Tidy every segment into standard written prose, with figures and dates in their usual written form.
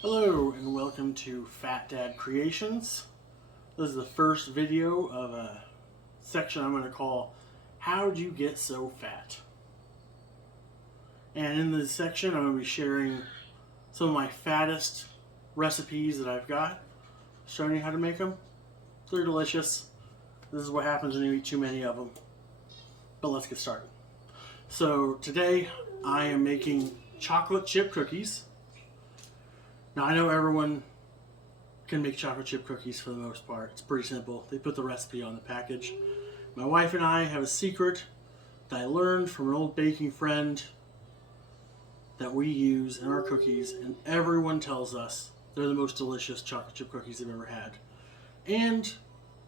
Hello and welcome to Fat Dad Creations. This is the first video of a section I'm going to call How'd You Get So Fat? And in this section I'm going to be sharing some of my fattest recipes that I've got, showing you how to make them. They're delicious. This is what happens when you eat too many of them. But let's get started. So today I am making chocolate chip cookies. Now I know everyone can make chocolate chip cookies for the most part. It's pretty simple. They put the recipe on the package. My wife and I have a secret that I learned from an old baking friend that we use in our cookies, and everyone tells us they're the most delicious chocolate chip cookies they've ever had. And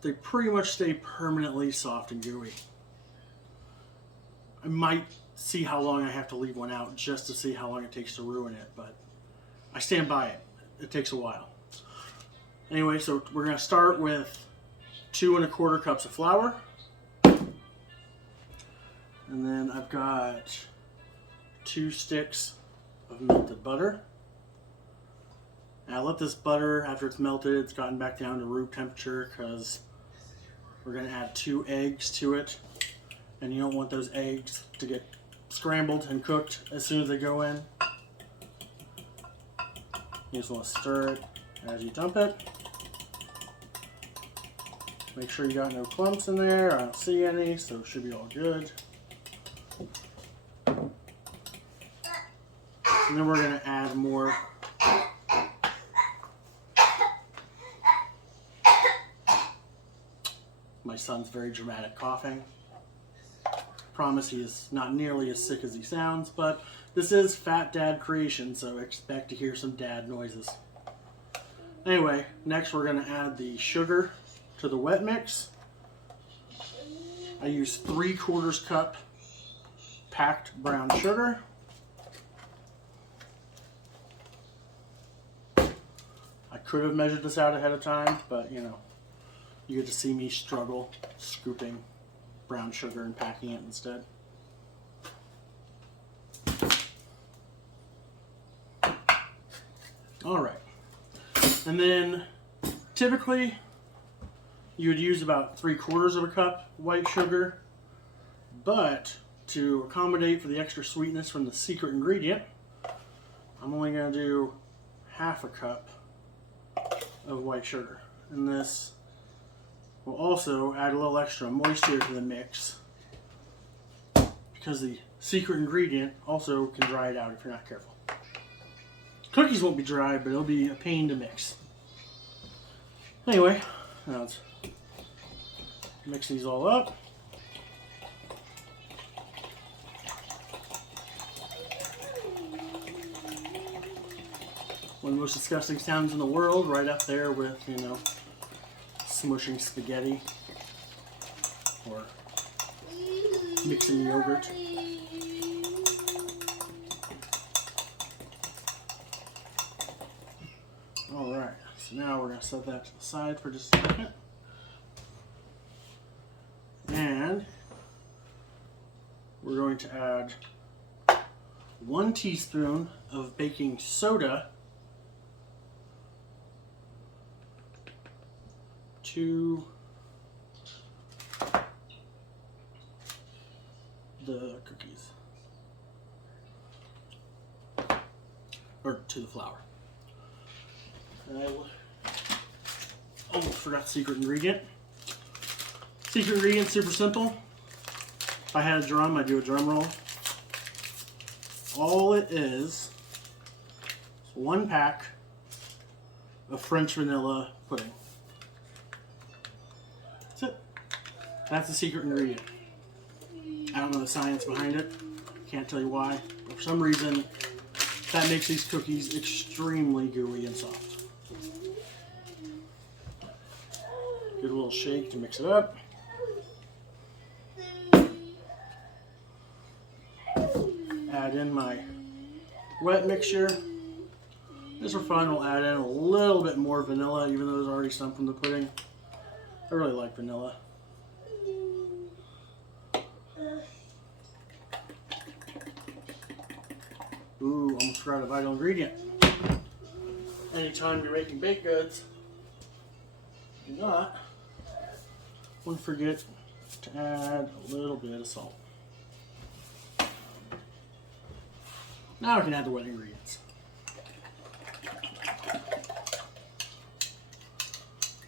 they pretty much stay permanently soft and gooey. I might see how long I have to leave one out just to see how long it takes to ruin it, but I stand by it. It takes a while. Anyway, so we're going to start with 2 1/4 cups of flour. And then I've got 2 sticks of melted butter. And I let this butter, after it's melted, it's gotten back down to room temperature because we're going to add 2 eggs to it. And you don't want those eggs to get scrambled and cooked as soon as they go in. You just want to stir it as you dump it. Make sure you got no clumps in there. I don't see any, so it should be all good. And then we're going to add more. My son's very dramatic coughing. Promise he is not nearly as sick as he sounds, but this is Fat Dad Creation, so expect to hear some dad noises. Anyway, next we're going to add the sugar to the wet mix. I use 3/4 cup packed brown sugar. I could have measured this out ahead of time, but you know, you get to see me struggle scooping brown sugar and packing it instead. Alright, and then typically you would use about 3/4 cup white sugar, but to accommodate for the extra sweetness from the secret ingredient, I'm only going to do 1/2 cup of white sugar. And this will also add a little extra moisture to the mix because the secret ingredient also can dry it out if you're not careful. Cookies won't be dry, but it'll be a pain to mix. Anyway, now let's mix these all up. One of the most disgusting sounds in the world, right up there with, you know, smushing spaghetti or mixing yogurt. Alright, so now we're going to set that to the side for just a second. And we're going to add 1 teaspoon of baking soda to the cookies, or to the flour. And I almost forgot the secret ingredient. Secret ingredient, super simple. If I had a drum, I'd do a drum roll. All it is 1 pack of French vanilla pudding. That's it. That's the secret ingredient. I don't know the science behind it. Can't tell you why. But for some reason, that makes these cookies extremely gooey and soft. Give it a little shake to mix it up. Add in my wet mixture. Just for fun, we'll add in a little bit more vanilla, even though there's already some from the pudding. I really like vanilla. Ooh, almost forgot a vital ingredient. anytime you're making baked goods, do not want to forget to add a little bit of salt. Now we can add the wet ingredients.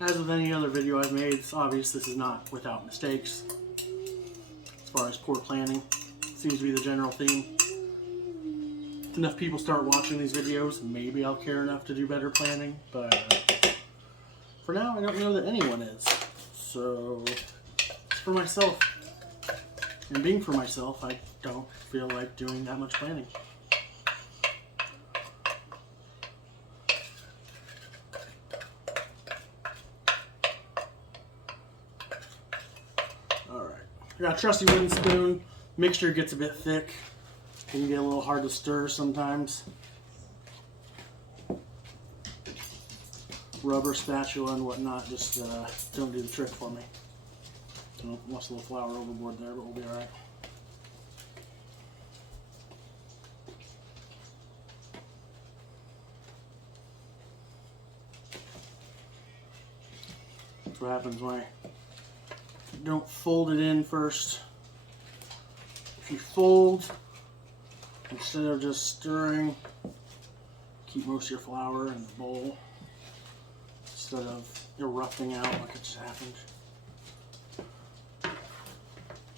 As with any other video I've made, it's obvious this is not without mistakes. As far as poor planning, seems to be the general theme. If enough people start watching these videos, maybe I'll care enough to do better planning, but for now I don't know that anyone is. So, it's for myself. And being for myself, I don't feel like doing that much planning. I got a trusty wooden spoon. Mixture gets a bit thick. It can get a little hard to stir sometimes. Rubber spatula and whatnot just don't do the trick for me. Lost a little flour overboard there, but we'll be alright. That's what happens when I don't fold it in first. If you fold, instead of just stirring, keep most of your flour in the bowl instead of erupting out like it just happened.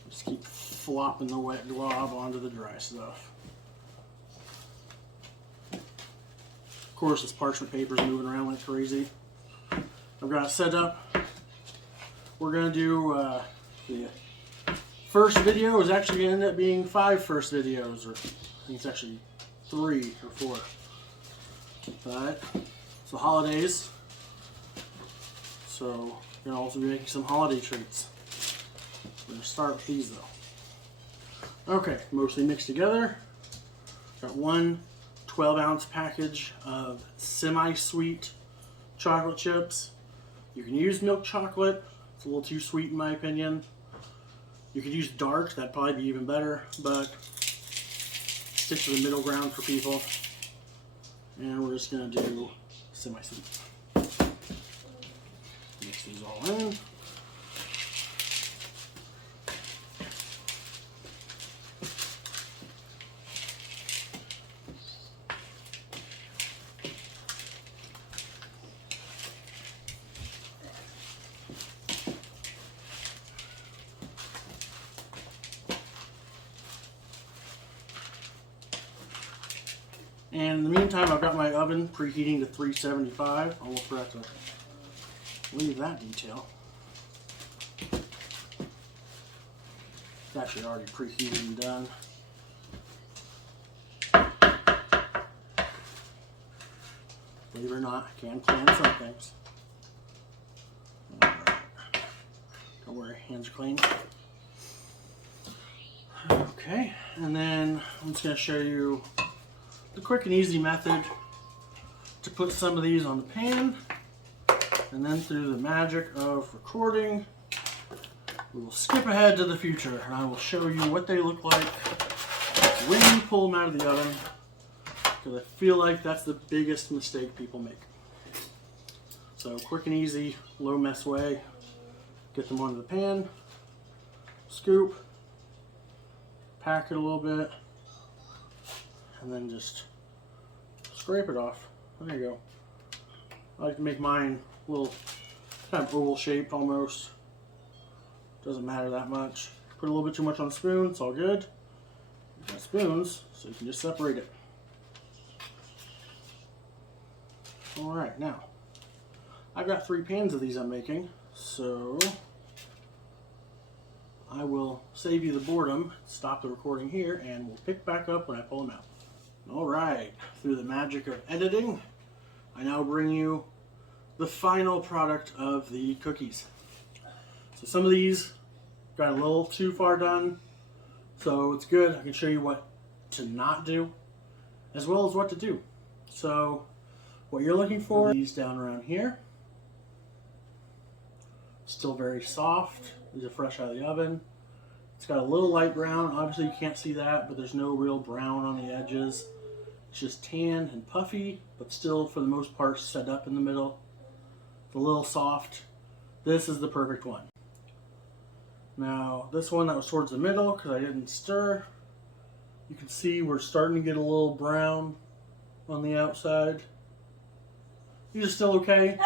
Just keep flopping the wet glob onto the dry stuff. Of course, this parchment paper is moving around like crazy. I've got it set up. We're going to do the first video is actually going to end up being 5 first videos, or I think it's actually 3 or 4. But it's the holidays, so we're going to also be making some holiday treats. We're going to start with these though. Okay, mostly mixed together. Got one 12-ounce package of semi-sweet chocolate chips. You can use milk chocolate. It's a little too sweet in my opinion. You could use dark, that'd probably be even better, but stick to the middle ground for people. And we're just gonna do semi-sweet. Mix these all in. And in the meantime, I've got my oven preheating to 375. I almost forgot to leave that detail. It's actually already preheated and done. Believe it or not, I can plan some things. Alright. Don't worry, hands are clean. Okay, and then I'm just going to show you the quick and easy method to put some of these on the pan, and then through the magic of recording, we will skip ahead to the future and I will show you what they look like when you pull them out of the oven, because I feel like that's the biggest mistake people make. So quick and easy, low mess way, get them onto the pan, scoop, pack it a little bit, and then just scrape it off. There you go. I like to make mine a little kind of oval shaped almost. Doesn't matter that much. Put a little bit too much on the spoon, it's all good. You've got spoons, so you can just separate it. Alright, now I've got 3 pans of these I'm making, so I will save you the boredom, stop the recording here, and we'll pick back up when I pull them out. Alright, through the magic of editing, I now bring you the final product of the cookies. So some of these got a little too far done, so it's good. I can show you what to not do, as well as what to do. So what you're looking for, these down around here. Still very soft. These are fresh out of the oven. It's got a little light brown. Obviously you can't see that, but there's no real brown on the edges. It's just tan and puffy, but still for the most part set up in the middle. It's a little soft. This is the perfect one. Now, this one that was towards the middle, because I didn't stir, you can see we're starting to get a little brown on the outside. These are still okay.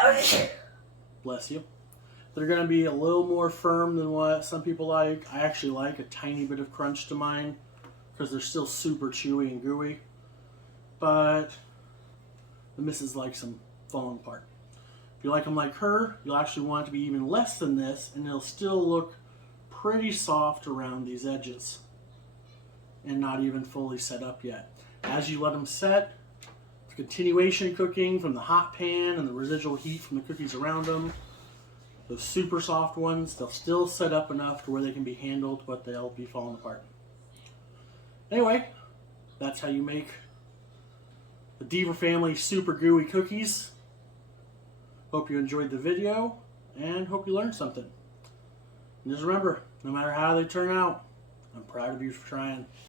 Bless you. They're going to be a little more firm than what some people like. I actually like a tiny bit of crunch to mine because they're still super chewy and gooey. But the missus likes them falling apart. If you like them like her, you'll actually want it to be even less than this, and it'll still look pretty soft around these edges and not even fully set up yet. As you let them set, the continuation cooking from the hot pan and the residual heat from the cookies around them, those super soft ones, they'll still set up enough to where they can be handled, but they'll be falling apart. Anyway, that's how you make the Deaver family super gooey cookies. Hope you enjoyed the video and hope you learned something. And just remember, no matter how they turn out, I'm proud of you for trying.